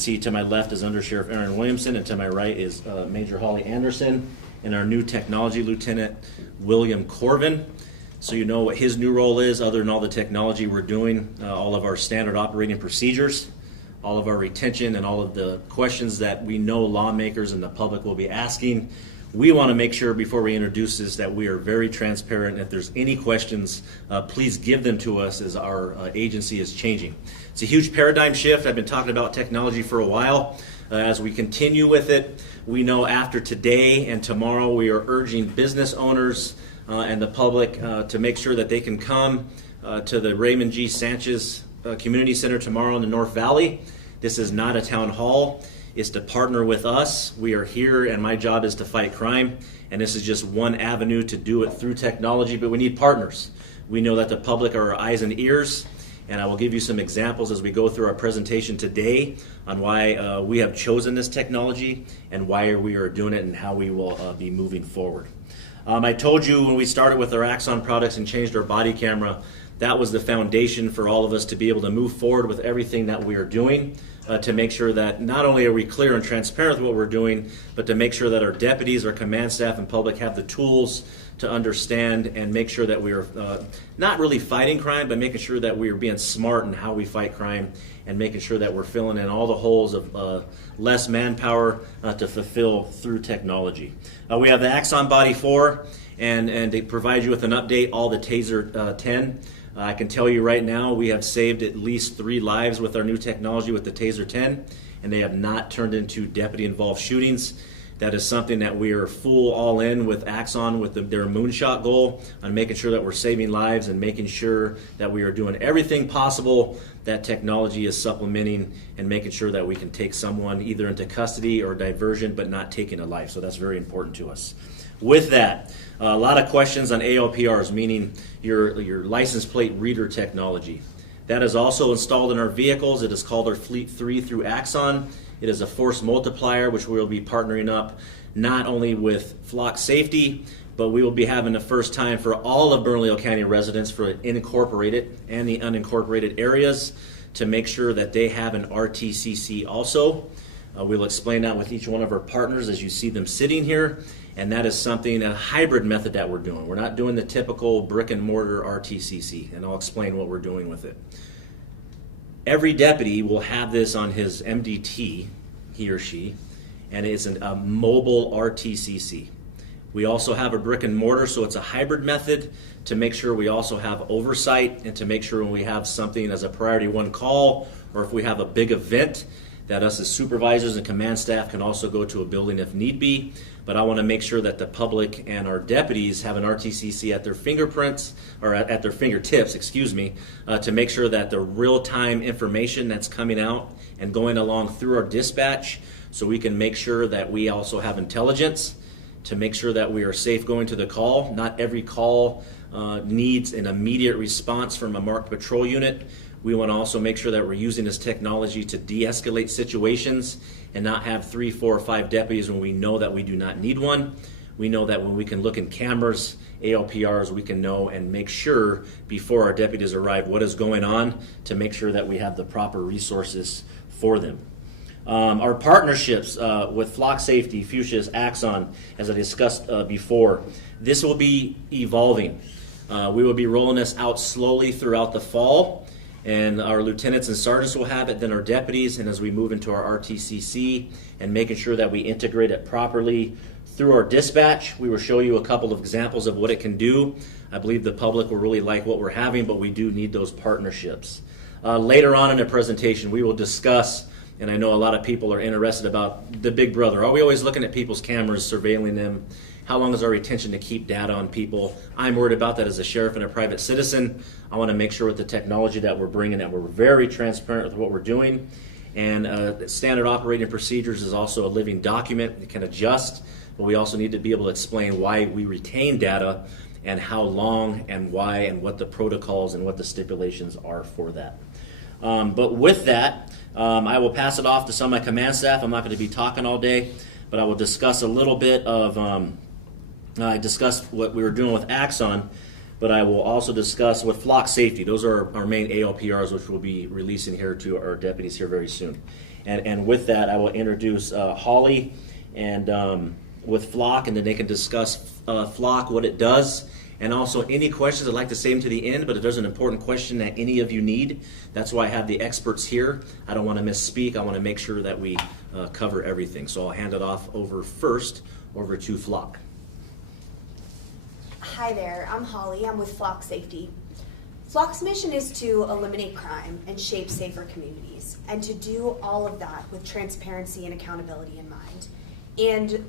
see to my left is Under Sheriff Aaron Williamson, and to my right is Major Holly Anderson, and our new technology lieutenant, William Corvin. So you know what his new role is, other than all the technology we're doing, all of our standard operating procedures, all of our retention, and all of the questions that we know lawmakers and the public will be asking. We want to make sure before we introduce this that we are very transparent. If there's any questions, please give them to us as our agency is changing. It's a huge paradigm shift. I've been talking about technology for a while. As we continue with it, we know after today and tomorrow we are urging business owners and the public to make sure that they can come to the Raymond G. Sanchez Community Center tomorrow in the North Valley. This is not a town hall. It's to partner with us. We are here, and my job is to fight crime, and this is just one avenue to do it through technology, but we need partners. We know that the public are our eyes and ears, and I will give you some examples as we go through our presentation today on why we have chosen this technology and why we are doing it and how we will be moving forward. I told you when we started with our Axon products and changed our body camera, that was the foundation for all of us to be able to move forward with everything that we are doing, to make sure that not only are we clear and transparent with what we're doing, but to make sure that our deputies, our command staff, and public have the tools to understand and make sure that we are not really fighting crime, but making sure that we are being smart in how we fight crime and making sure that we're filling in all the holes of less manpower to fulfill through technology. We have the Axon Body 4, and they provide you with an update, all the Taser 10. I can tell you right now we have saved at least 3 lives with our new technology with the Taser 10, and they have not turned into deputy-involved shootings. That is something that we are full all in with Axon with their moonshot goal on making sure that we're saving lives and making sure that we are doing everything possible that technology is supplementing and making sure that we can take someone either into custody or diversion but not taking a life. So that's very important to us. With that, a lot of questions on ALPRs, meaning your license plate reader technology. That is also installed in our vehicles. It is called our Fleet 3 through Axon. It is a force multiplier, which we will be partnering up not only with Flock Safety, but we will be having the first time for all of Bernalillo County residents for incorporated and the unincorporated areas to make sure that they have an RTCC also. We'll explain that with each one of our partners as you see them sitting here. And that is something, a hybrid method that we're doing. We're not doing the typical brick and mortar RTCC, and I'll explain what we're doing with it. Every deputy will have this on his MDT, he or she, and it's a mobile RTCC. We also have a brick and mortar, so it's a hybrid method to make sure we also have oversight and to make sure when we have something as a priority 1 call or if we have a big event that us as supervisors and command staff can also go to a building if need be. But I want to make sure that the public and our deputies have an RTCC at their fingerprints, or at their fingertips, to make sure that the real-time information that's coming out and going along through our dispatch, so we can make sure that we also have intelligence to make sure that we are safe going to the call. Not every call needs an immediate response from a marked patrol unit. We want to also make sure that we're using this technology to de-escalate situations and not have 3, 4, or 5 deputies when we know that we do not need one. We know that when we can look in cameras, ALPRs, we can know and make sure before our deputies arrive what is going on to make sure that we have the proper resources for them. Our partnerships with Flock Safety, Fusus, Axon, as I discussed before, this will be evolving. We will be rolling this out slowly throughout the fall. And our lieutenants and sergeants will have it, then our deputies, and as we move into our RTCC and making sure that we integrate it properly through our dispatch. We will show you a couple of examples of what it can do. I believe the public will really like what we're having, but we do need those partnerships. Later on in the presentation, we will discuss, and I know a lot of people are interested about the big brother. Are we always looking at people's cameras, surveilling them? How long is our intention to keep data on people? I'm worried about that as a sheriff and a private citizen. I want to make sure with the technology that we're bringing that we're very transparent with what we're doing. And standard operating procedures is also a living document. It can adjust, but we also need to be able to explain why we retain data and how long and why and what the protocols and what the stipulations are for that. But with that, I will pass it off to some of my command staff. I'm not going to be talking all day, but I will discuss a little bit of I discussed what we were doing with Axon, but I will also discuss with Flock Safety. Those are our main ALPRs, which we'll be releasing here to our deputies here very soon. And with that, I will introduce Holly and with Flock, and then they can discuss Flock, what it does, and also any questions. I'd like to save them to the end, but if there's an important question that any of you need, that's why I have the experts here. I don't want to misspeak. I want to make sure that we cover everything. So I'll hand it off over to Flock. Hi there, I'm Holly. I'm with Flock Safety. Flock's mission is to eliminate crime and shape safer communities, and to do all of that with transparency and accountability in mind. And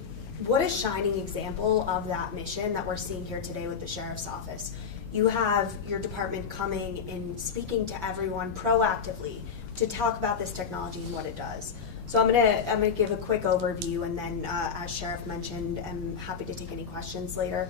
what a shining example of that mission that we're seeing here today with the Sheriff's Office. You have your department coming and speaking to everyone proactively to talk about this technology and what it does. So I'm gonna give a quick overview, and then as Sheriff mentioned, I'm happy to take any questions later.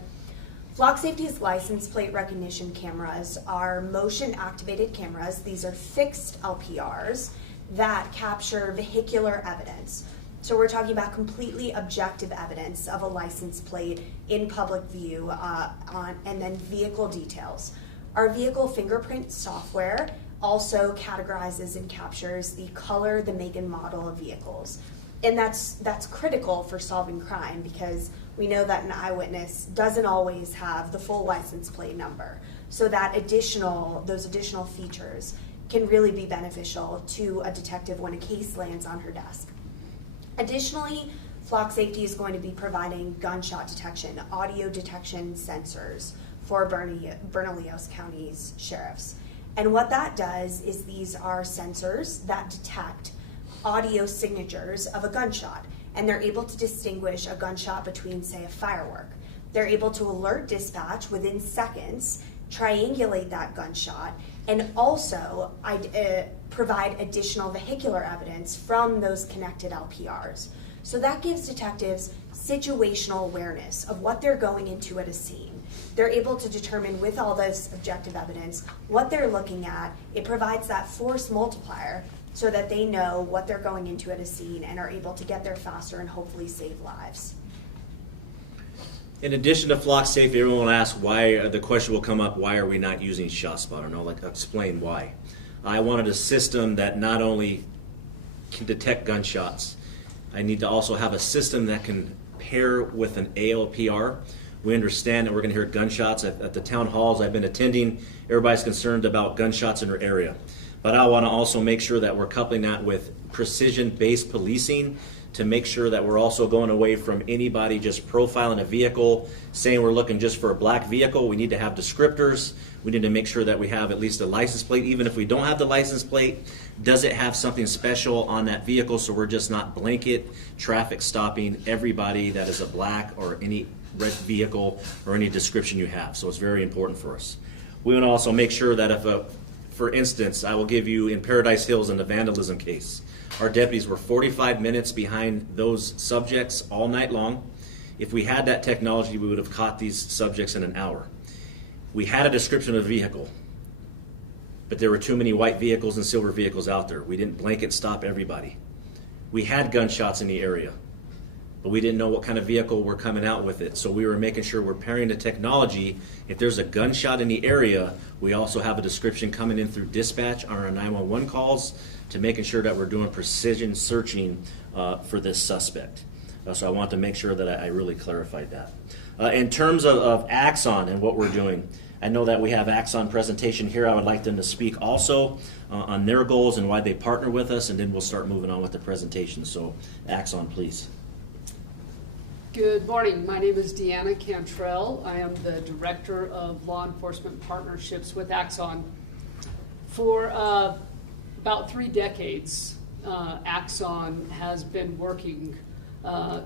Flock Safety's license plate recognition cameras are motion-activated cameras. These are fixed LPRs that capture vehicular evidence. So we're talking about completely objective evidence of a license plate in public view, and then vehicle details. Our vehicle fingerprint software also categorizes and captures the color, the make, and model of vehicles. And that's critical for solving crime, because we know that an eyewitness doesn't always have the full license plate number. So that those additional features can really be beneficial to a detective when a case lands on her desk. Additionally, Flock Safety is going to be providing gunshot detection, audio detection sensors for Bernalillo County's sheriffs. And what that does is these are sensors that detect audio signatures of a gunshot, and they're able to distinguish a gunshot between, say, a firework. They're able to alert dispatch within seconds, triangulate that gunshot, and also provide additional vehicular evidence from those connected LPRs. So that gives detectives situational awareness of what they're going into at a scene. They're able to determine, with all this objective evidence, what they're looking at. It provides that force multiplier so that they know what they're going into at a scene and are able to get there faster and hopefully save lives. In addition to Flock Safety, everyone will ask why, the question will come up, why are we not using ShotSpotter? And I'll explain why. I wanted a system that not only can detect gunshots, I need to also have a system that can pair with an ALPR. We understand that we're going to hear gunshots at the town halls I've been attending. Everybody's concerned about gunshots in their area. But I want to also make sure that we're coupling that with precision-based policing to make sure that we're also going away from anybody just profiling a vehicle, saying we're looking just for a black vehicle. We need to have descriptors. We need to make sure that we have at least a license plate. Even if we don't have the license plate, does it have something special on that vehicle, so we're just not blanket traffic stopping everybody that is a black or any red vehicle or any description you have. So it's very important for us. We want to also make sure that if for instance, I will give you in Paradise Hills in the vandalism case, our deputies were 45 minutes behind those subjects all night long. If we had that technology, we would have caught these subjects in an hour. We had a description of the vehicle, but there were too many white vehicles and silver vehicles out there. We didn't blanket stop everybody. We had gunshots in the area, but we didn't know what kind of vehicle we're coming out with it. So we were making sure we're pairing the technology. If there's a gunshot in the area, we also have a description coming in through dispatch on our 911 calls to making sure that we're doing precision searching for this suspect. So I want to make sure that I really clarified that. In terms of Axon and what we're doing, I know that we have Axon presentation here. I would like them to speak also on their goals and why they partner with us, and then we'll start moving on with the presentation. So Axon, please. Good morning. My name is Deanna Cantrell. I am the Director of Law Enforcement Partnerships with Axon. For about 3 decades, Axon has been working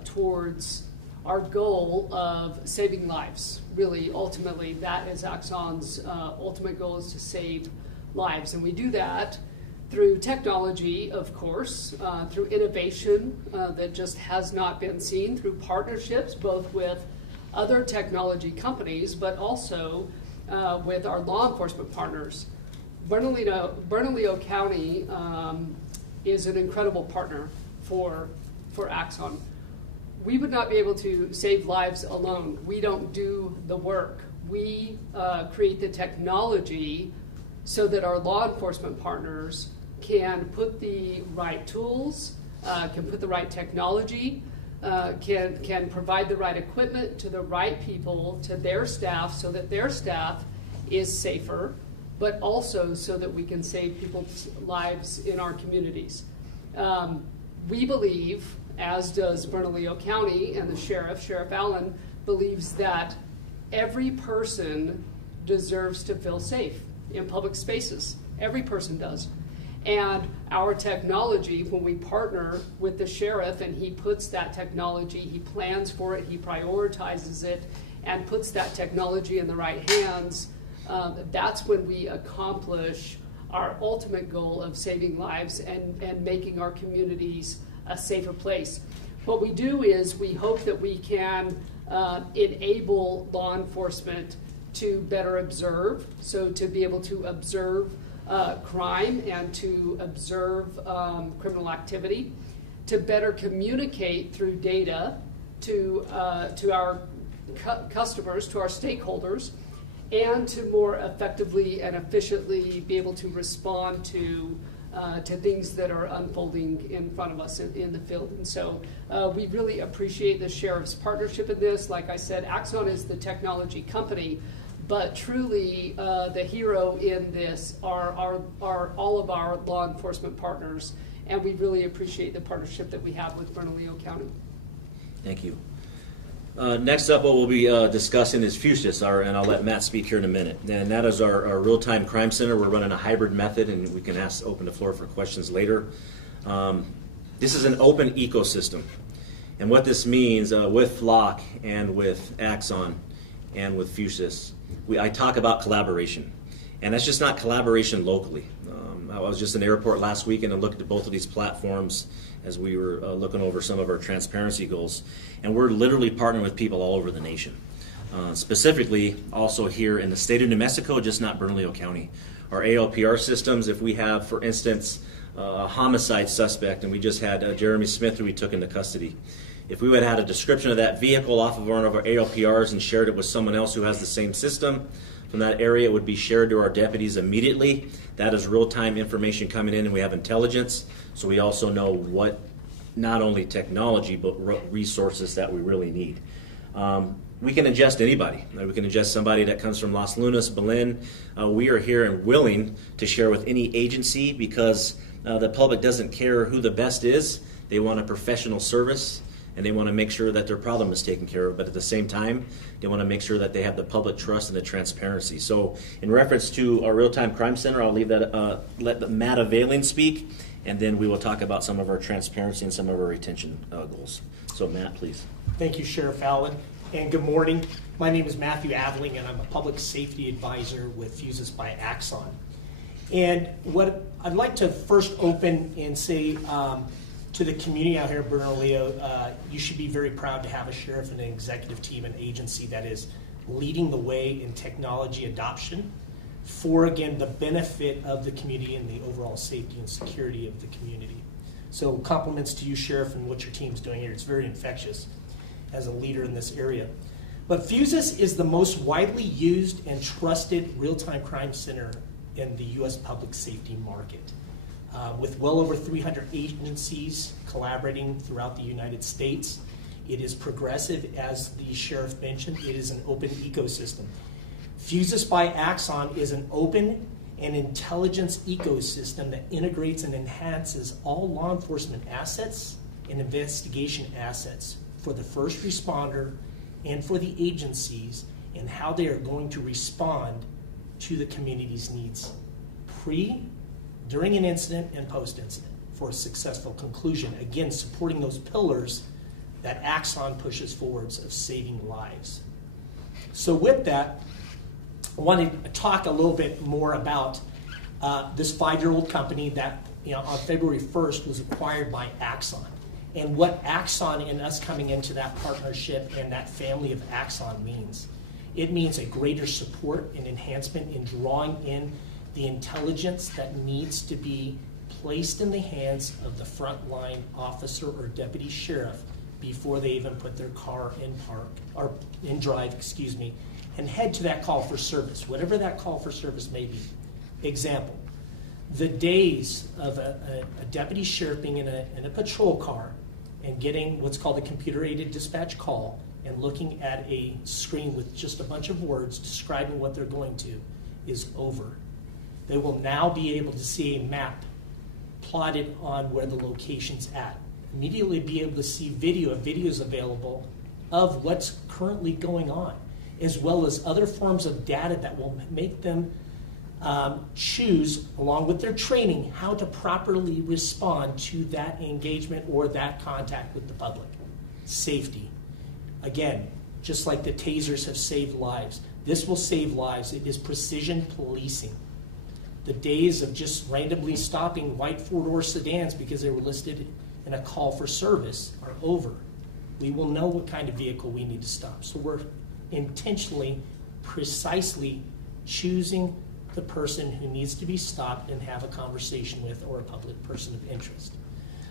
towards our goal of saving lives. Really, ultimately, that is Axon's ultimate goal, is to save lives. And we do that through technology, of course, through innovation that just has not been seen, through partnerships both with other technology companies, but also with our law enforcement partners. Bernalillo County is an incredible partner for Axon. We would not be able to save lives alone. We don't do the work. We create the technology so that our law enforcement partners can put the right tools, can put the right technology, can provide the right equipment to the right people, to their staff, so that their staff is safer, but also so that we can save people's lives in our communities. We believe, as does Bernalillo County and the Sheriff Allen, believes that every person deserves to feel safe in public spaces. Every person does. And our technology, when we partner with the sheriff and he puts that technology, he plans for it, he prioritizes it, and puts that technology in the right hands, that's when we accomplish our ultimate goal of saving lives and making our communities a safer place. What we do is we hope that we can enable law enforcement to better observe, so to be able to observe crime and to observe criminal activity, to better communicate through data to our customers, to our stakeholders, and to more effectively and efficiently be able to respond to things that are unfolding in front of us in the field. And so we really appreciate the sheriff's partnership in this. Like I said, Axon is the technology company, but truly the hero in this are all of our law enforcement partners, and we really appreciate the partnership that we have with Bernalillo County. Thank you. Next up, what we'll be discussing is Fusus, and I'll let Matt speak here in a minute. And that is our real-time crime center. We're running a hybrid method, and we can open the floor for questions later. This is an open ecosystem. And what this means with Flock and with Axon and with Fusus, I talk about collaboration. And that's just not collaboration locally. I was just in the airport last week and I looked at both of these platforms as we were looking over some of our transparency goals. And we're literally partnering with people all over the nation. Specifically, also here in the state of New Mexico, just not Bernalillo County. Our ALPR systems, if we have, for instance, a homicide suspect, and we just had Jeremy Smith who we took into custody. If we would have had a description of that vehicle off of one of our ALPRs and shared it with someone else who has the same system from that area, it would be shared to our deputies immediately. That is real-time information coming in, and we have intelligence, so we also know what, not only technology, but resources that we really need. We can ingest anybody. We can ingest somebody that comes from Los Lunas, Belen. We are here and willing to share with any agency because the public doesn't care who the best is. They want a professional service, and they want to make sure that their problem is taken care of, but at the same time, they want to make sure that they have the public trust and the transparency. So in reference to our real-time crime center, I'll leave that, let Matt Availing speak, and then we will talk about some of our transparency and some of our retention goals. So Matt, please. Thank you, Sheriff Allen, and good morning. My name is Matthew Aveling, and I'm a public safety advisor with Fusus by Axon. And what I'd like to first open and say to the community out here in Bernalillo, you should be very proud to have a sheriff and an executive team and agency that is leading the way in technology adoption for, again, the benefit of the community and the overall safety and security of the community. So compliments to you, Sheriff, and what your team's doing here. It's very infectious as a leader in this area. But Fusus is the most widely used and trusted real-time crime center in the U.S. public safety market. With well over 300 agencies collaborating throughout the United States. It is progressive, as the sheriff mentioned. It is an open ecosystem. Fusus by Axon is an open and intelligence ecosystem that integrates and enhances all law enforcement assets and investigation assets for the first responder and for the agencies and how they are going to respond to the community's needs during an incident and post-incident for a successful conclusion. Again, supporting those pillars that Axon pushes forwards of saving lives. So with that, I want to talk a little bit more about this 5-year-old company that on February 1st was acquired by Axon, and what Axon and us coming into that partnership and that family of Axon means. It means a greater support and enhancement in drawing in the intelligence that needs to be placed in the hands of the frontline officer or deputy sheriff before they even put their car in park or in drive, and head to that call for service, whatever that call for service may be. Example, The days of a deputy sheriff being in a patrol car and getting what's called a computer-aided dispatch call and looking at a screen with just a bunch of words describing what they're going to is over. They will now be able to see a map plotted on where the location's at. Immediately be able to see videos available of what's currently going on, as well as other forms of data that will make them choose, along with their training, how to properly respond to that engagement or that contact with the public. Safety. Again, just like the tasers have saved lives, this will save lives. It is precision policing. The days of just randomly stopping white four-door sedans because they were listed in a call for service are over. We will know what kind of vehicle we need to stop. So we're intentionally, precisely choosing the person who needs to be stopped and have a conversation with, or a public person of interest.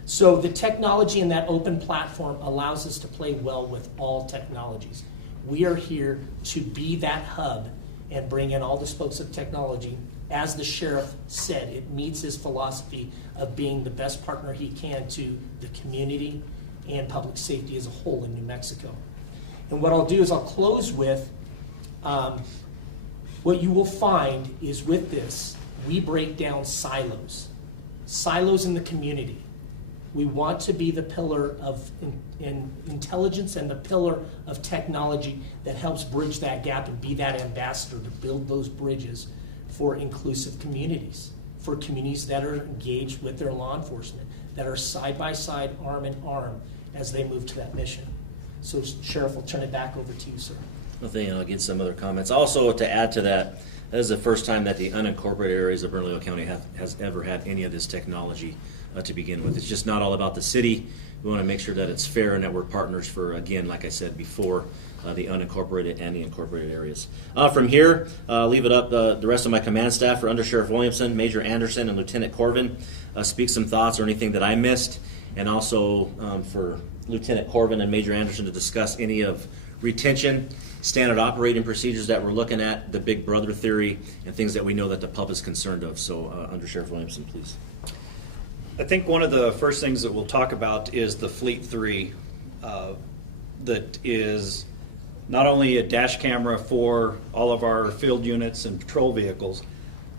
So the technology in that open platform allows us to play well with all technologies. We are here to be that hub and bring in all the spokes of technology. As the sheriff said, it meets his philosophy of being the best partner he can to the community and public safety as a whole in New Mexico. And what I'll do is I'll close with what you will find is with this, we break down silos. Silos in the community. We want to be the pillar of intelligence and the pillar of technology that helps bridge that gap and be that ambassador to build those bridges for inclusive communities, for communities that are engaged with their law enforcement, that are side by side, arm in arm, as they move to that mission. So, Sheriff, I'll turn it back over to you, sir. I think I'll get some other comments. Also, to add to that, that is the first time that the unincorporated areas of Bernalillo County has ever had any of this technology to begin with. It's just not all about the city. We want to make sure that it's fair and that we're partners for, again, like I said before, the unincorporated and the incorporated areas. From here, leave it up the rest of my command staff for Under Sheriff Williamson, Major Anderson, and Lieutenant Corvin. Speak some thoughts or anything that I missed, and also for Lieutenant Corvin and Major Anderson to discuss any of retention, standard operating procedures that we're looking at, the big brother theory, and things that we know that the public is concerned of. So, Under Sheriff Williamson, please. I think one of the first things that we'll talk about is the Fleet 3 that is not only a dash camera for all of our field units and patrol vehicles,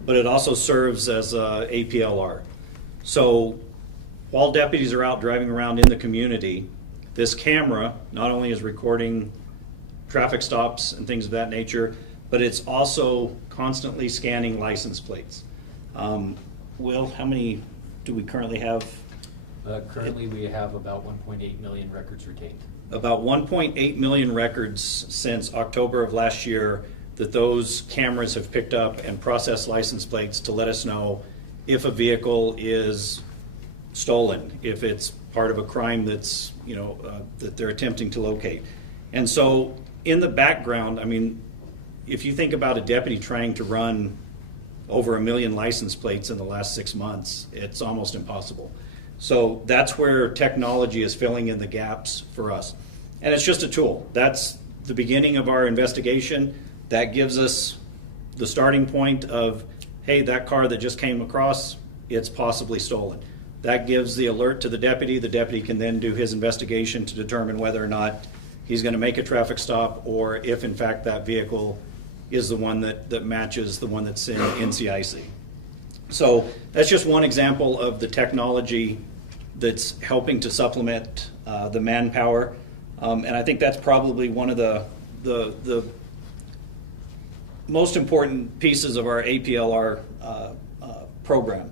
but it also serves as a APLR. So while deputies are out driving around in the community, this camera not only is recording traffic stops and things of that nature, but it's also constantly scanning license plates. Will, how many do we currently have? Currently we have about 1.8 million records retained. About 1.8 million records since October of last year that those cameras have picked up and processed license plates to let us know if a vehicle is stolen, if it's part of a crime that's, that they're attempting to locate. And so in the background, I mean, if you think about a deputy trying to run over 1 million license plates in the last 6 months, it's almost impossible. So that's where technology is filling in the gaps for us. And it's just a tool. That's the beginning of our investigation. That gives us the starting point of, hey, that car that just came across, it's possibly stolen. That gives the alert to the deputy. The deputy can then do his investigation to determine whether or not he's going to make a traffic stop, or if in fact that vehicle is the one that matches the one that's in NCIC. So that's just one example of the technology that's helping to supplement the manpower. And I think that's probably one of the most important pieces of our APLR program.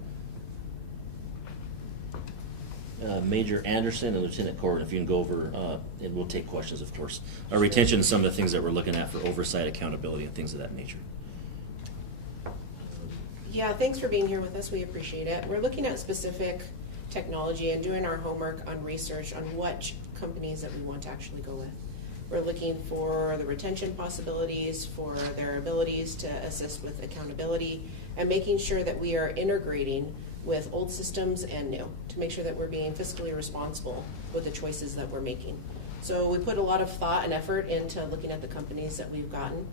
Major Anderson and Lieutenant Corvin, if you can go over, and we'll take questions, of course. Retention is some of the things that we're looking at for oversight, accountability, and things of that nature. Yeah, thanks for being here with us. We appreciate it. We're looking at specific technology and doing our homework on research on what companies that we want to actually go with. We're looking for the retention possibilities, for their abilities to assist with accountability, and making sure that we are integrating with old systems and new to make sure that we're being fiscally responsible with the choices that we're making. So we put a lot of thought and effort into looking at the companies that we've gotten.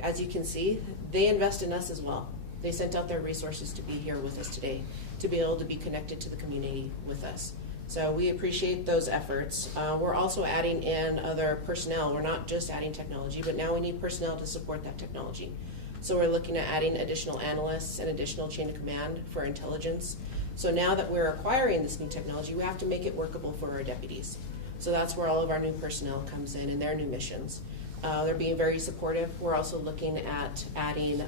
As you can see, they invest in us as well. They sent out their resources to be here with us today, to be able to be connected to the community with us. So we appreciate those efforts. We're also adding in other personnel. We're not just adding technology, but now we need personnel to support that technology. So we're looking at adding additional analysts and additional chain of command for intelligence. So now that we're acquiring this new technology, we have to make it workable for our deputies. So that's where all of our new personnel comes in and their new missions. They're being very supportive. We're also looking at adding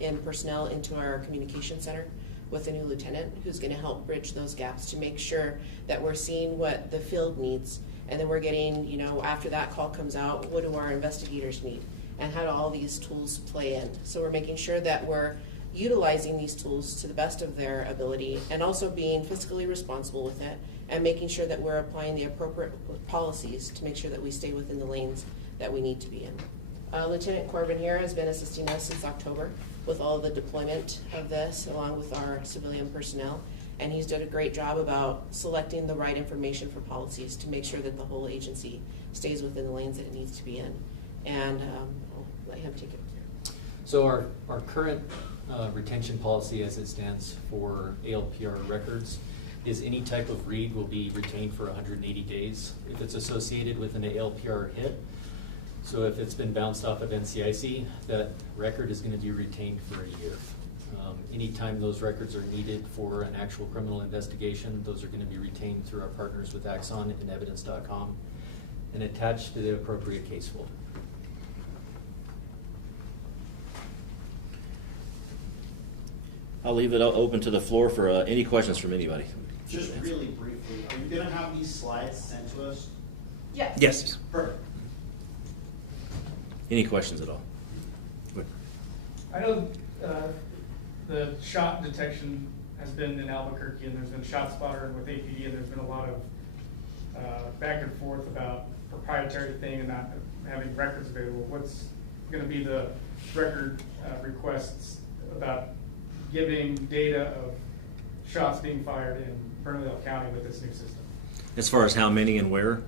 in personnel into our communication center with a new lieutenant who's going to help bridge those gaps to make sure that we're seeing what the field needs, and then we're getting, you know, after that call comes out, what do our investigators need, and how do all these tools play in. So we're making sure that we're utilizing these tools to the best of their ability, and also being fiscally responsible with it, and making sure that we're applying the appropriate policies to make sure that we stay within the lanes that we need to be in. Lieutenant Corbin here has been assisting us since October with all of the deployment of this, along with our civilian personnel, and he's done a great job about selecting the right information for policies to make sure that the whole agency stays within the lanes that it needs to be in. And I'll let him take it. So our current retention policy as it stands for ALPR records is any type of read will be retained for 180 days if it's associated with an ALPR hit. So if it's been bounced off of NCIC, that record is going to be retained for a year. Anytime those records are needed for an actual criminal investigation, those are going to be retained through our partners with Axon and evidence.com and attached to the appropriate case folder. I'll leave it open to the floor for any questions from anybody. Just really briefly, are you going to have these slides sent to us? Yes. Yes. Perfect. Any questions at all? Good. I know the shot detection has been in Albuquerque, and there's been ShotSpotter with APD, and there's been a lot of back and forth about proprietary thing and not having records available. What's going to be the record requests about giving data of shots being fired in Bernalillo County with this new system? As far as how many and where?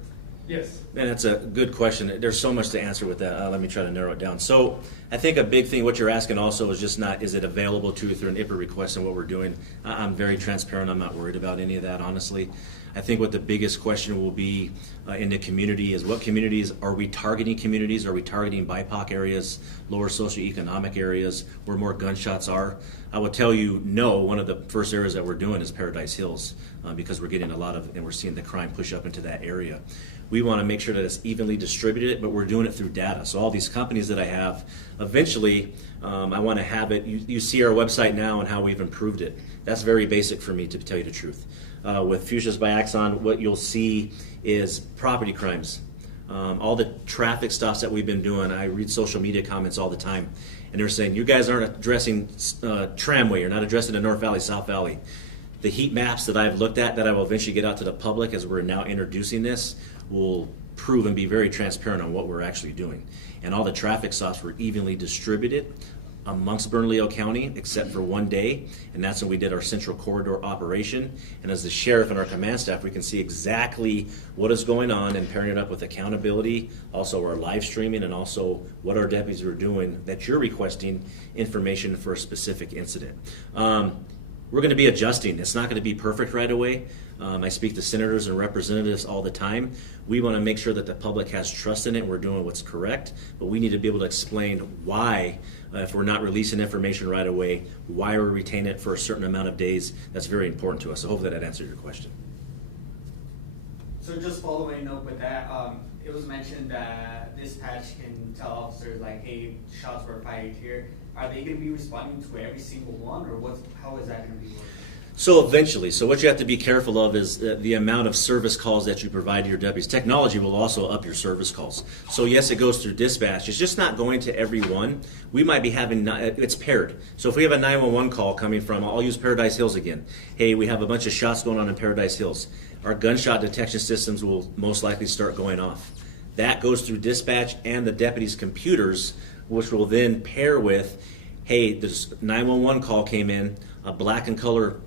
Yes. Man, that's a good question. There's so much to answer with that. Let me try to narrow it down. So I think a big thing, what you're asking also is just not, is it available to you through an IPA request and what we're doing? I'm very transparent. I'm not worried about any of that, honestly. I think what the biggest question will be in the community is what communities, are we targeting communities? Are we targeting BIPOC areas, lower socioeconomic areas where more gunshots are? I will tell you, no, one of the first areas that we're doing is Paradise Hills because we're getting a lot of, and we're seeing the crime push up into that area. We want to make sure that it's evenly distributed, but we're doing it through data. So all these companies that I have, eventually, I want to have it. You see our website now and how we've improved it. That's very basic for me, to tell you the truth. With Fusus by Axon, what you'll see is property crimes. All the traffic stops that we've been doing, I read social media comments all the time, and they're saying, you guys aren't addressing tramway, you're not addressing the North Valley, South Valley. The heat maps that I've looked at that I will eventually get out to the public as we're now introducing this will prove and be very transparent on what we're actually doing. And all the traffic stops were evenly distributed amongst Bernalillo County except for one day, and that's when we did our central corridor operation. And as the sheriff and our command staff, we can see exactly what is going on and pairing it up with accountability, also our live streaming, and also what our deputies are doing that you're requesting information for a specific incident. We're going to be adjusting. It's not going to be perfect right away. I speak to senators and representatives all the time. We want to make sure that the public has trust in it. We're doing what's correct, but we need to be able to explain why, if we're not releasing information right away, why we retain it for a certain amount of days. That's very important to us. So hopefully that answered your question. So just following up with that, it was mentioned that dispatch can tell officers like, hey, shots were fired here. Are they going to be responding to every single one, or how is that going to be working? So eventually, so what you have to be careful of is the amount of service calls that you provide to your deputies. Technology will also up your service calls. So yes, it goes through dispatch. It's just not going to every one. We might be having, it's paired. So if we have a 911 call coming from, I'll use Paradise Hills again. Hey, we have a bunch of shots going on in Paradise Hills. Our gunshot detection systems will most likely start going off. That goes through dispatch and the deputies' computers, which will then pair with, hey, this 911 call came in, a black and color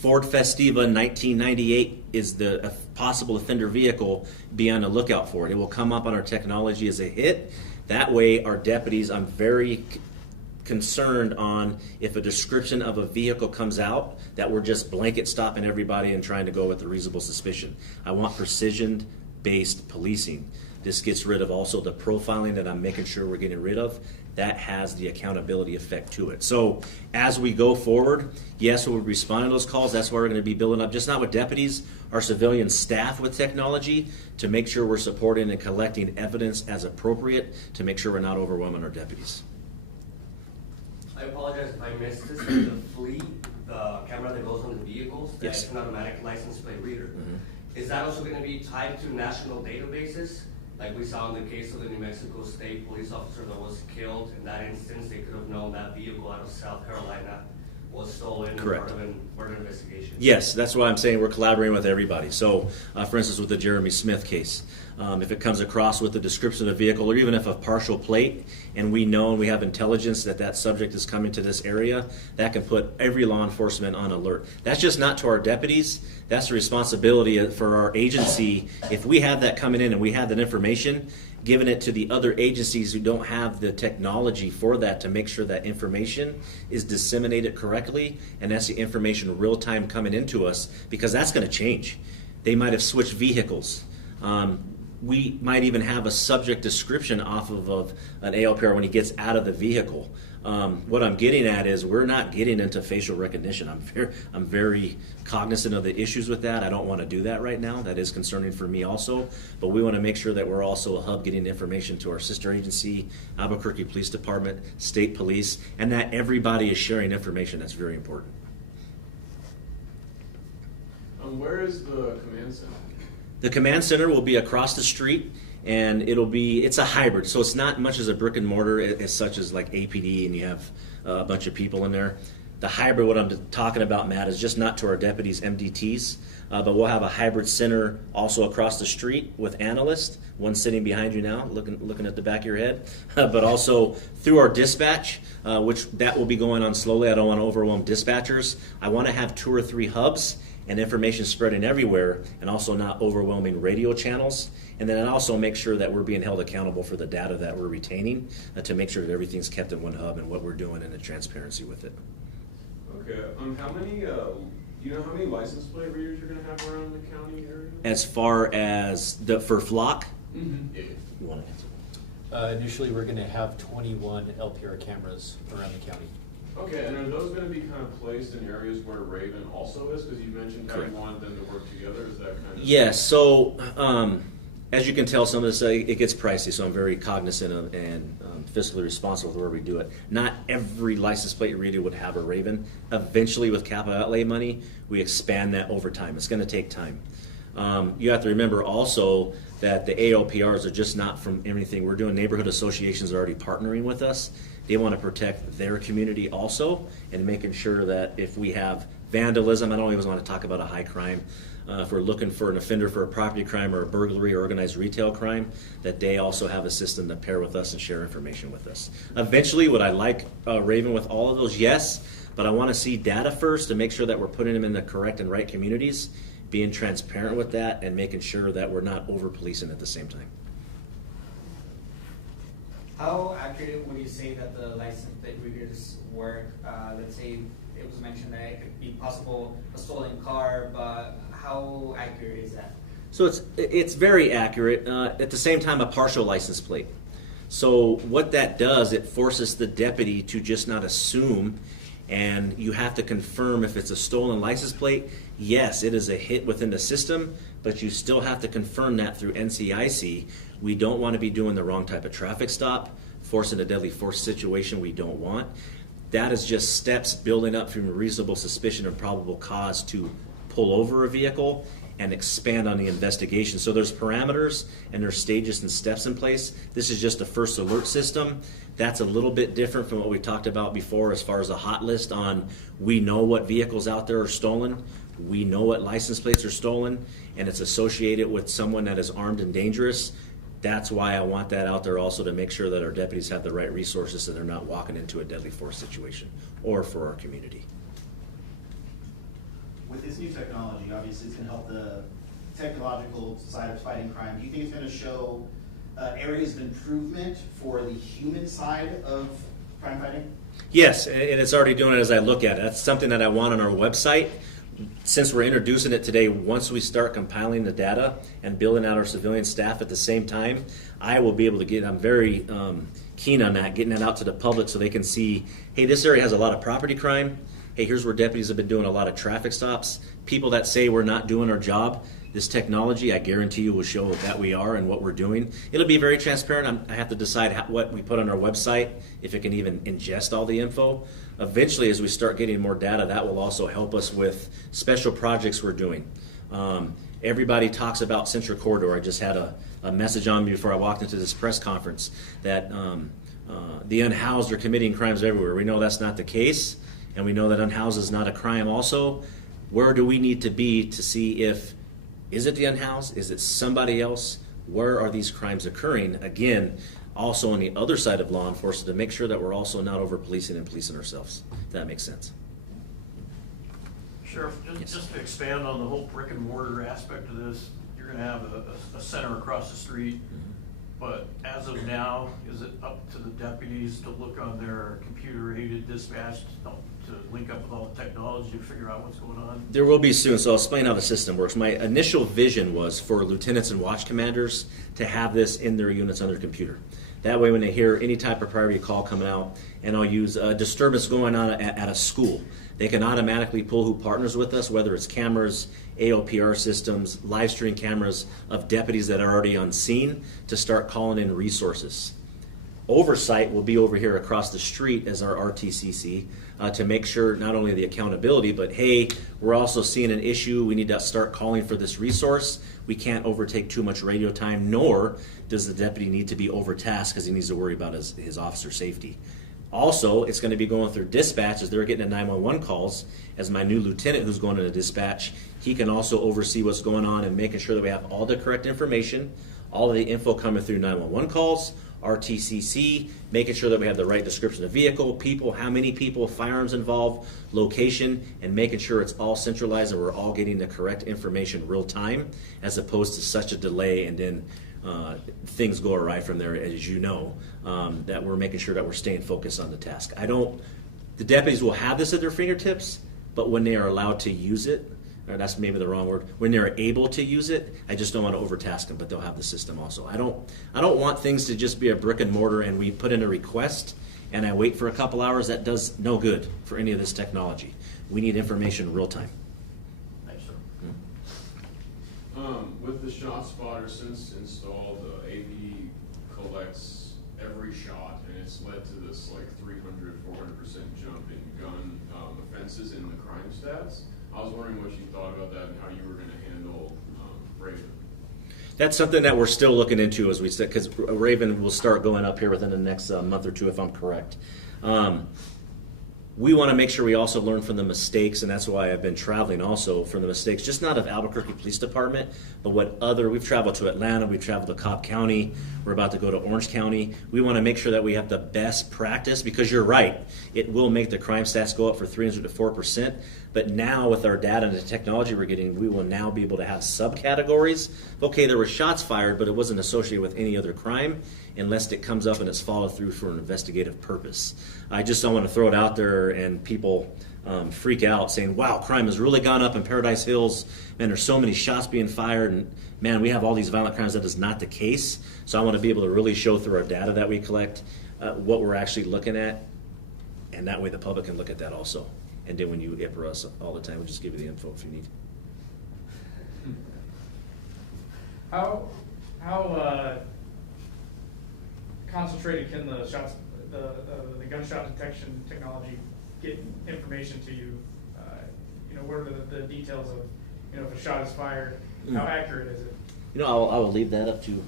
Ford Festiva 1998 is the possible offender vehicle. Be on the lookout for it. It will come up on our technology as a hit. That way, our deputies, I'm very concerned on if a description of a vehicle comes out that we're just blanket stopping everybody and trying to go with a reasonable suspicion. I want precision-based policing. This gets rid of also the profiling that I'm making sure we're getting rid of. That has the accountability effect to it. So as we go forward, yes, we'll respond to those calls. That's why we're going to be building up, just not with deputies, our civilian staff with technology to make sure we're supporting and collecting evidence as appropriate to make sure we're not overwhelming our deputies. I apologize if I missed this. The fleet, the camera that goes on the vehicles, Yes. that's an automatic license plate reader. Mhm. Is that also going to be tied to national databases? Like we saw in the case of the New Mexico State police officer that was killed. In that instance, they could have known that vehicle out of South Carolina was stolen. Correct. As part of a murder investigation. Yes, that's why I'm saying we're collaborating with everybody. So, for instance, with the Jeremy Smith case, if it comes across with the description of the vehicle, or even if a partial plate, and we know and we have intelligence that that subject is coming to this area, that can put every law enforcement on alert. That's just not to our deputies. That's the responsibility for our agency. If we have that coming in and we have that information, giving it to the other agencies who don't have the technology for that to make sure that information is disseminated correctly, and that's the information real time coming into us, because that's going to change. They might have switched vehicles. We might even have a subject description off of an ALPR when he gets out of the vehicle. What I'm getting at is we're not getting into facial recognition. I'm very cognizant of the issues with that. I don't want to do that right now. That is concerning for me also. But we want to make sure that we're also a hub getting information to our sister agency, Albuquerque Police Department, State Police, and that everybody is sharing information. That's very important. Where is the command center? The command center will be across the street, and it's a hybrid, so it's not much as a brick and mortar as such as like APD and you have a bunch of people in there. The hybrid, what I'm talking about, Matt, is just not to our deputies, MDTs, but we'll have a hybrid center also across the street with analysts, one sitting behind you now, looking at the back of your head, but also through our dispatch, which that will be going on slowly. I don't want to overwhelm dispatchers. I want to have 2 or 3 hubs and information spreading everywhere, and also not overwhelming radio channels. And then also make sure that we're being held accountable for the data that we're retaining, to make sure that everything's kept in one hub and what we're doing and the transparency with it. Okay. How many? Do you know how many license plate readers you're going to have around the county area? As far as for flock, Mm-hmm. you want to answer? Initially, we're going to have 21 LPR cameras around the county. Okay, and are those going to be kind of placed in areas where Raven also is? Because you mentioned how you wanted them to work together. Is that kind of? Yes. So as you can tell, some of this it gets pricey. So I'm very cognizant of and fiscally responsible with where we do it. Not every license plate reader would have a Raven. Eventually, with capital outlay money, we expand that over time. It's going to take time. You have to remember also that the ALPRs are just not from anything we're doing. Neighborhood associations are already partnering with us. They want to protect their community also, and making sure that if we have vandalism, I don't even want to talk about a high crime, if we're looking for an offender for a property crime or a burglary or organized retail crime, that they also have a system to pair with us and share information with us. Eventually, would I like Raven with all of those? Yes, but I want to see data first to make sure that we're putting them in the correct and right communities, being transparent with that, and making sure that we're not over-policing at the same time. How accurate would you say that the license plate readers work? Let's say it was mentioned that it could be possible a stolen car, but how accurate is that? So it's very accurate. At the same time, a partial license plate. So what that does, it forces the deputy to just not assume, and you have to confirm if it's a stolen license plate. Yes, it is a hit within the system, but you still have to confirm that through NCIC. We don't want to be doing the wrong type of traffic stop, forcing a deadly force situation we don't want. That is just steps building up from a reasonable suspicion and probable cause to pull over a vehicle and expand on the investigation. So there's parameters and there's stages and steps in place. This is just a first alert system. That's a little bit different from what we talked about before as far as a hot list on we know what vehicles out there are stolen, we know what license plates are stolen, and it's associated with someone that is armed and dangerous. That's why I want that out there also, to make sure that our deputies have the right resources so they're not walking into a deadly force situation or for our community. With this new technology, obviously it's going to help the technological side of fighting crime. Do you think it's going to show areas of improvement for the human side of crime fighting? Yes, and it's already doing it as I look at it. That's something that I want on our website. Since we're introducing it today, once we start compiling the data and building out our civilian staff at the same time, I will be able to get, I'm very keen on that, getting that out to the public so they can see, hey, this area has a lot of property crime. Hey, here's where deputies have been doing a lot of traffic stops. People that say we're not doing our job, this technology, I guarantee you, will show that we are and what we're doing. It'll be very transparent. I have to decide what we put on our website, if it can even ingest all the info. Eventually, as we start getting more data, that will also help us with special projects we're doing. Everybody talks about Central Corridor. I just had a message on me before I walked into this press conference that the unhoused are committing crimes everywhere. We know that's not the case, and we know that unhoused is not a crime also. Where do we need to be to see if, is it the unhoused? Is it somebody else? Where are these crimes occurring? Again, also on the other side of law enforcement, to make sure that we're also not over-policing and policing ourselves. If that makes sense. Sheriff, just to expand on the whole brick and mortar aspect of this, you're going to have a center across the street, but as of now, is it up to the deputies to look on their computer-aided dispatch to link up with all the technology to figure out what's going on? There will be soon, so I'll explain how the system works. My initial vision was for lieutenants and watch commanders to have this in their units on their computer. That way when they hear any type of priority call coming out, and I'll use a disturbance going on at a school, they can automatically pull who partners with us, whether it's cameras, ALPR systems, live stream cameras of deputies that are already on scene, to start calling in resources. Oversight will be over here across the street as our RTCC to make sure not only the accountability, but hey, we're also seeing an issue. We need to start calling for this resource. We can't overtake too much radio time, nor does the deputy need to be overtasked because he needs to worry about his officer safety. Also, it's going to be going through dispatch as they're getting the 911 calls. As my new lieutenant who's going into dispatch, he can also oversee what's going on and making sure that we have all the correct information, all of the info coming through 911 calls, RTCC, making sure that we have the right description of vehicle, people, how many people, firearms involved, location, and making sure it's all centralized and we're all getting the correct information real time, as opposed to such a delay and then things go awry from there, as you know, that we're making sure that we're staying focused on the task. The deputies will have this at their fingertips, but when they are allowed to use it, or that's maybe the wrong word, when they're able to use it, I just don't want to overtask them, but they'll have the system also. I don't want things to just be a brick and mortar and we put in a request and I wait for a couple hours. That does no good for any of this technology. We need information real time. Thanks, sir. With the shot spotter since installed, AV collects every shot, and it's led to this like 300-400% jump in gun offenses in the crime stats. I was wondering what you thought about that and how you were going to handle Raven. That's something that we're still looking into, as we said, because Raven will start going up here within the next month or two, if I'm correct. We want to make sure we also learn from the mistakes, and that's why I've been traveling also from the mistakes, just not of Albuquerque Police Department, but we've traveled to Atlanta, we've traveled to Cobb County, we're about to go to Orange County. We want to make sure that we have the best practice, because you're right, it will make the crime stats go up for 300 to 4%, but now with our data and the technology we're getting, we will now be able to have subcategories. Okay, there were shots fired, but it wasn't associated with any other crime, unless it comes up and it's followed through for an investigative purpose. I just don't want to throw it out there and people freak out saying, wow, crime has really gone up in Paradise Hills, man, there's so many shots being fired, and man, we have all these violent crimes. That is not the case. So I want to be able to really show through our data that we collect what we're actually looking at, and that way the public can look at that also. And then when you IPR us all the time, we'll just give you the info if you need. How concentrated can the shots, the gunshot detection technology get information to you? What are the details of, if a shot is fired, how accurate is it? I will leave that up to.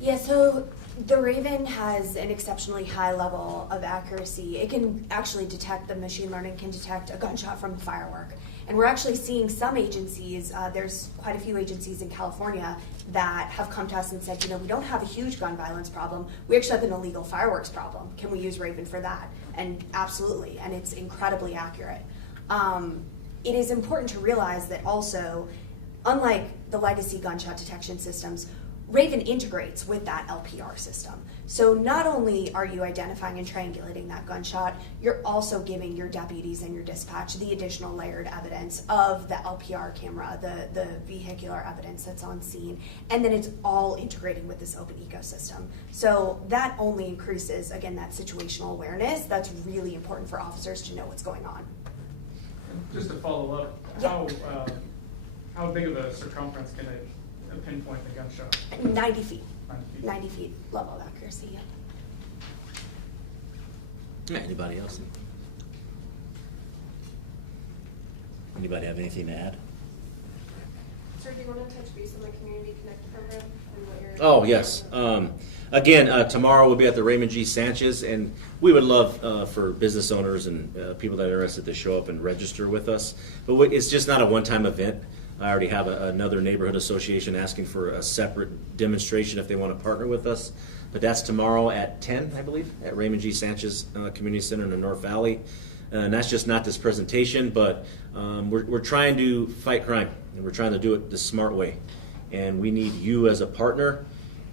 Yeah, so the Raven has an exceptionally high level of accuracy. It can actually detect, the machine learning can detect a gunshot from a firework. And we're actually seeing some agencies, there's quite a few agencies in California that have come to us and said, we don't have a huge gun violence problem. We actually have an illegal fireworks problem. Can we use Raven for that? And absolutely, and it's incredibly accurate. It is important to realize that also, unlike the legacy gunshot detection systems, Raven integrates with that LPR system. So not only are you identifying and triangulating that gunshot, you're also giving your deputies and your dispatch the additional layered evidence of the LPR camera, the vehicular evidence that's on scene, and then it's all integrating with this open ecosystem. So that only increases, again, that situational awareness. That's really important for officers to know what's going on. Just to follow up, how big of a circumference can it pinpoint the gunshot? 90 feet. 90 feet. 90 feet level of accuracy, yeah. Yeah, anybody else? Anybody have anything to add? Sir, do you want to touch base on the Community Connect program and what you're... Oh, yes. Again, tomorrow we'll be at the Raymond G. Sanchez, and we would love for business owners and people that are interested to show up and register with us. But it's just not a one-time event. I already have another neighborhood association asking for a separate demonstration if they want to partner with us. But that's tomorrow at 10, I believe, at Raymond G. Sanchez Community Center in the North Valley. And that's just not this presentation, but we're trying to fight crime, and we're trying to do it the smart way. And we need you as a partner,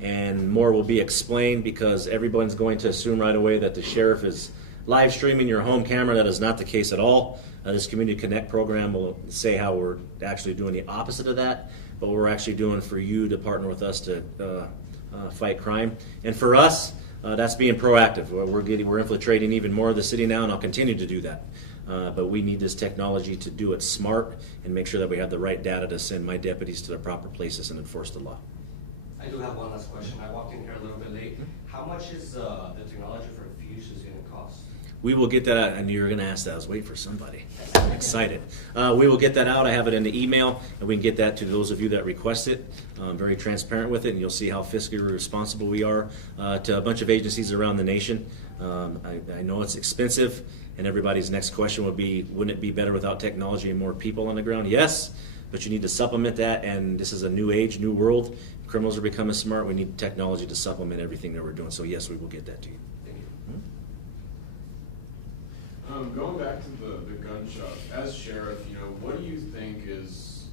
and more will be explained because everyone's going to assume right away that the sheriff is live streaming your home camera. That is not the case at all. This Community Connect program will say how we're actually doing the opposite of that, but what we're actually doing for you to partner with us to fight crime. And for us, that's being proactive. We're infiltrating even more of the city now, and I'll continue to do that. But we need this technology to do it smart and make sure that we have the right data to send my deputies to the proper places and enforce the law. I do have one last question. I walked in here a little bit late. How much is the technology for Fusus going to cost? We will get that out, and you're going to ask that. I was waiting for somebody. I'm excited. We will get that out. I have it in the email, and we can get that to those of you that request it. I'm very transparent with it, and you'll see how fiscally responsible we are to a bunch of agencies around the nation. I know it's expensive, and everybody's next question would be, wouldn't it be better without technology and more people on the ground? Yes, but you need to supplement that, and this is a new age, new world. Criminals are becoming smart. We need technology to supplement everything that we're doing. So yes, we will get that to you. Going back to the gunshots, as sheriff, what do you think is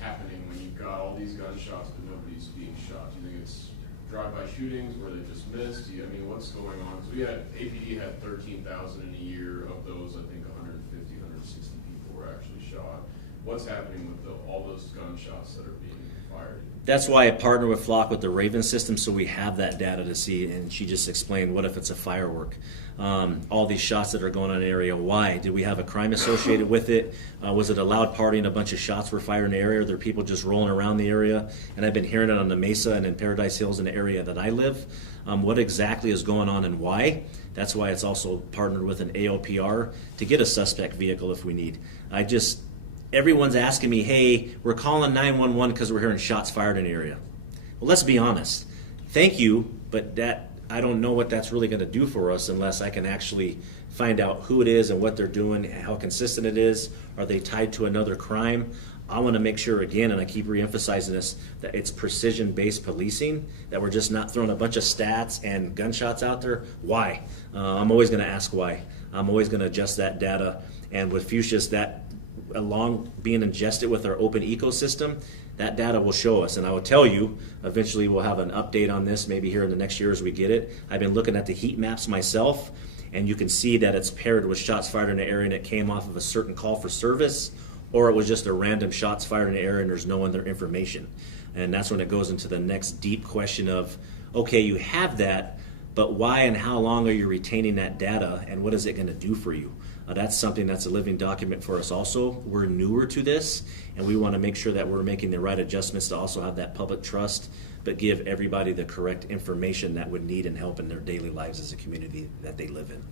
happening when you've got all these gunshots but nobody's being shot? Do you think it's drive-by shootings where they just missed? What's going on? Because APD had 13,000 in a year. Of those, I think 150, 160 people were actually shot. What's happening with all those gunshots that are being fired? That's why I partner with Flock with the Raven system, so we have that data to see. And she just explained, what if it's a firework? All these shots that are going on in the area, why? Did we have a crime associated with it? Was it a loud party and a bunch of shots were fired in the area? Are there people just rolling around the area? And I've been hearing it on the Mesa and in Paradise Hills in the area that I live. What exactly is going on and why? That's why it's also partnered with an ALPR to get a suspect vehicle if we need. Everyone's asking me, hey, we're calling 911 because we're hearing shots fired in the area. Well, let's be honest. Thank you, but I don't know what that's really going to do for us unless I can actually find out who it is and what they're doing, how consistent it is. Are they tied to another crime? I want to make sure, again, and I keep reemphasizing this, that it's precision-based policing, that we're just not throwing a bunch of stats and gunshots out there. Why? I'm always going to ask why. I'm always going to adjust that data. And with Fusus, that along being ingested with our open ecosystem, that data will show us. And I will tell you, eventually we'll have an update on this, maybe here in the next year as we get it. I've been looking at the heat maps myself, and you can see that it's paired with shots fired in the area and it came off of a certain call for service, or it was just a random shots fired in the area and there's no other information. And that's when it goes into the next deep question of, okay, you have that, but why and how long are you retaining that data, and what is it going to do for you? That's something that's a living document for us also. We're newer to this, and we want to make sure that we're making the right adjustments to also have that public trust, but give everybody the correct information that would need and help in their daily lives as a community that they live in.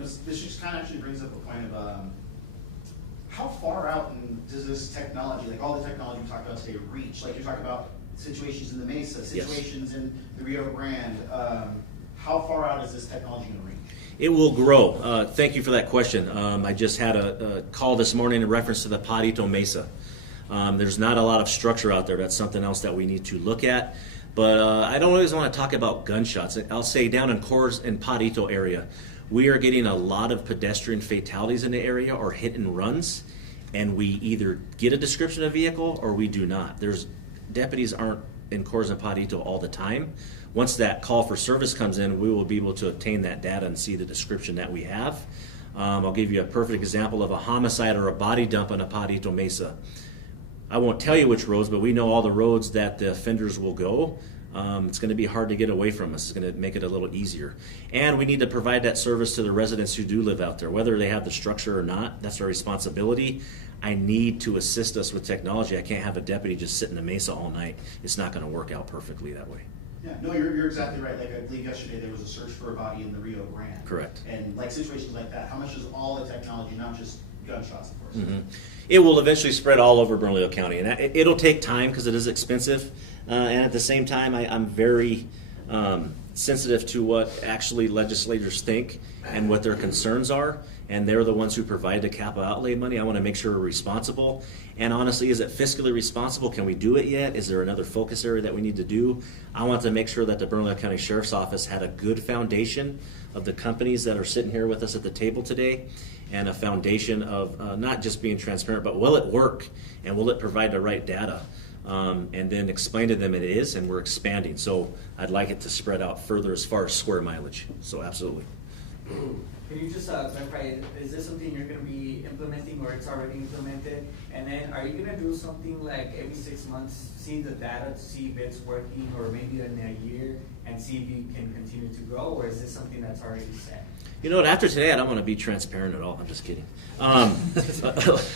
This just kind of actually brings up a point of how far out does this technology, like all the technology we talked about today, reach? Like you're talking about situations in the Mesa, situations in the Rio Grande. How far out is this technology going to reach? It will grow. Thank you for that question. I just had a call this morning in reference to the Padito Mesa. There's not a lot of structure out there. That's something else that we need to look at. But I don't always want to talk about gunshots. I'll say down in Coors and Padito area, we are getting a lot of pedestrian fatalities in the area or hit and runs, and we either get a description of vehicle or we do not. There's deputies aren't in Corzo Padito all the time. Once that call for service comes in, we will be able to obtain that data and see the description that we have. I'll give you a perfect example of a homicide or a body dump on a Padito Mesa. I won't tell you which roads, but we know all the roads that the offenders will go. It's going to be hard to get away from us. It's going to make it a little easier. And we need to provide that service to the residents who do live out there. Whether they have the structure or not, that's our responsibility. I need to assist us with technology. I can't have a deputy just sit in the Mesa all night. It's not going to work out perfectly that way. Yeah, no, you're exactly right. Like I believe yesterday there was a search for a body in the Rio Grande. Correct. And like situations like that, how much is all the technology, not just gunshots, of course? Mm-hmm. It will eventually spread all over Bernalillo County, and it'll take time because it is expensive. And at the same time, I'm very sensitive to what actually legislators think and what their concerns are. And they're the ones who provide the capital outlay money. I want to make sure we're responsible. And honestly, is it fiscally responsible? Can we do it yet? Is there another focus area that we need to do? I want to make sure that the Bernalillo County Sheriff's Office had a good foundation of the companies that are sitting here with us at the table today, and a foundation of not just being transparent, but will it work? And will it provide the right data? And then explain to them it is, and we're expanding. So I'd like it to spread out further as far as square mileage. So absolutely. Can you just clarify, is this something you're going to be implementing or it's already implemented? And then are you going to do something like every 6 months, see the data to see if it's working, or maybe in a year and see if you can continue to grow, or is this something that's already set? You know what, after today, I don't want to be transparent at all. I'm just kidding.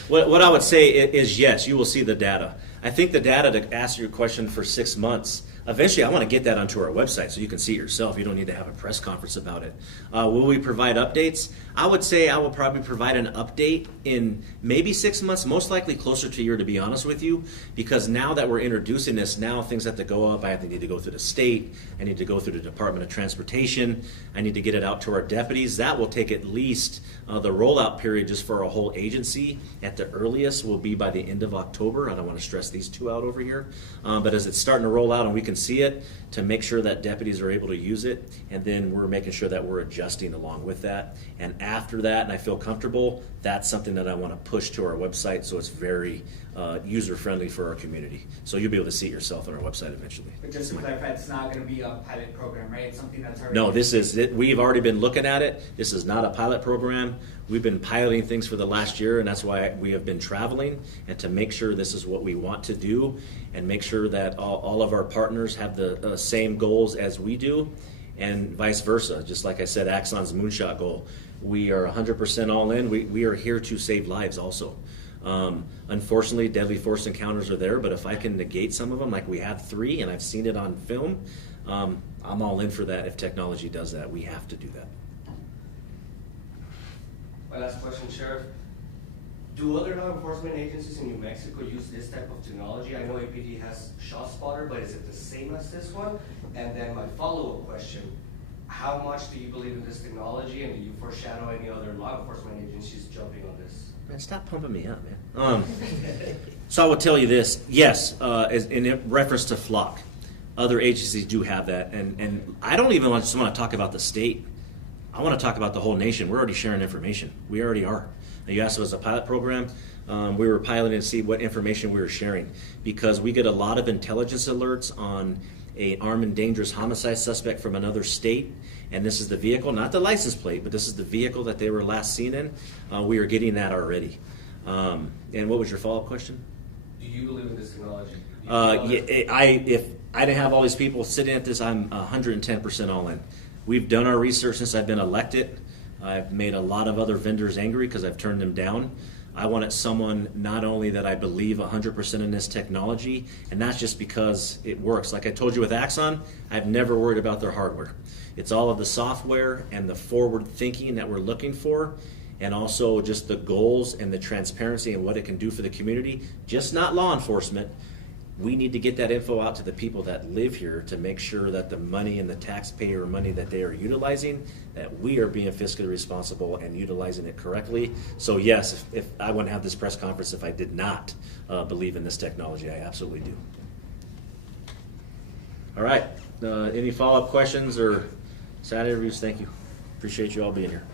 What I would say is yes, you will see the data. I think the data, to answer your question, for 6 months, eventually I want to get that onto our website so you can see it yourself. You don't need to have a press conference about it. Will we provide updates? I would say I will probably provide an update in maybe 6 months, most likely closer to a year, to be honest with you, because now that we're introducing this, now things have to go up. I need to go through the state. I need to go through the Department of Transportation. I need to get it out to our deputies. That will take at least the rollout period just for a whole agency at the earliest will be by the end of October. I don't want to stress these two out over here. But as it's starting to roll out and we can see it, to make sure that deputies are able to use it, and then we're making sure that we're adjusting along with that. And after that, and I feel comfortable, that's something that I want to push to our website so it's very user-friendly for our community. So you'll be able to see it yourself on our website eventually. But just to clarify, it's not going to be a pilot program, right? It's something that's already... No, this is it. We've already been looking at it. This is not a pilot program. We've been piloting things for the last year, and that's why we have been traveling, and to make sure this is what we want to do, and make sure that all of our partners have the same goals as we do, and vice versa. Just like I said, Axon's moonshot goal. We are 100% all in. We are here to save lives also. Unfortunately, deadly force encounters are there, but if I can negate some of them, like we had 3, and I've seen it on film, I'm all in for that. If technology does that, we have to do that. My last question, Sheriff. Do other law enforcement agencies in New Mexico use this type of technology? I know APD has ShotSpotter, but is it the same as this one? And then my follow-up question, how much do you believe in this technology, and do you foreshadow any other law enforcement agencies jumping on this? Man, stop pumping me up, man. So I will tell you this, yes, in reference to Flock, other agencies do have that, and I don't even just want to talk about the state. I want to talk about the whole nation. We're already sharing information. We already are. You asked us a pilot program. We were piloting to see what information we were sharing, because we get a lot of intelligence alerts on an armed and dangerous homicide suspect from another state, and this is the vehicle, not the license plate, but this is the vehicle that they were last seen in. We are getting that already. And what was your follow-up question? Do you believe in this technology? If I didn't have all these people sitting at this, I'm 110% all in. We've done our research since I've been elected. I've made a lot of other vendors angry because I've turned them down. I wanted someone not only that I believe 100% in this technology, and that's just because it works. Like I told you with Axon, I've never worried about their hardware. It's all of the software and the forward thinking that we're looking for, and also just the goals and the transparency and what it can do for the community, just not law enforcement. We need to get that info out to the people that live here to make sure that the money and the taxpayer money that they are utilizing, that we are being fiscally responsible and utilizing it correctly. So yes, if I wouldn't have this press conference if I did not believe in this technology. I absolutely do. All right, any follow-up questions or side interviews? Thank you. Appreciate you all being here.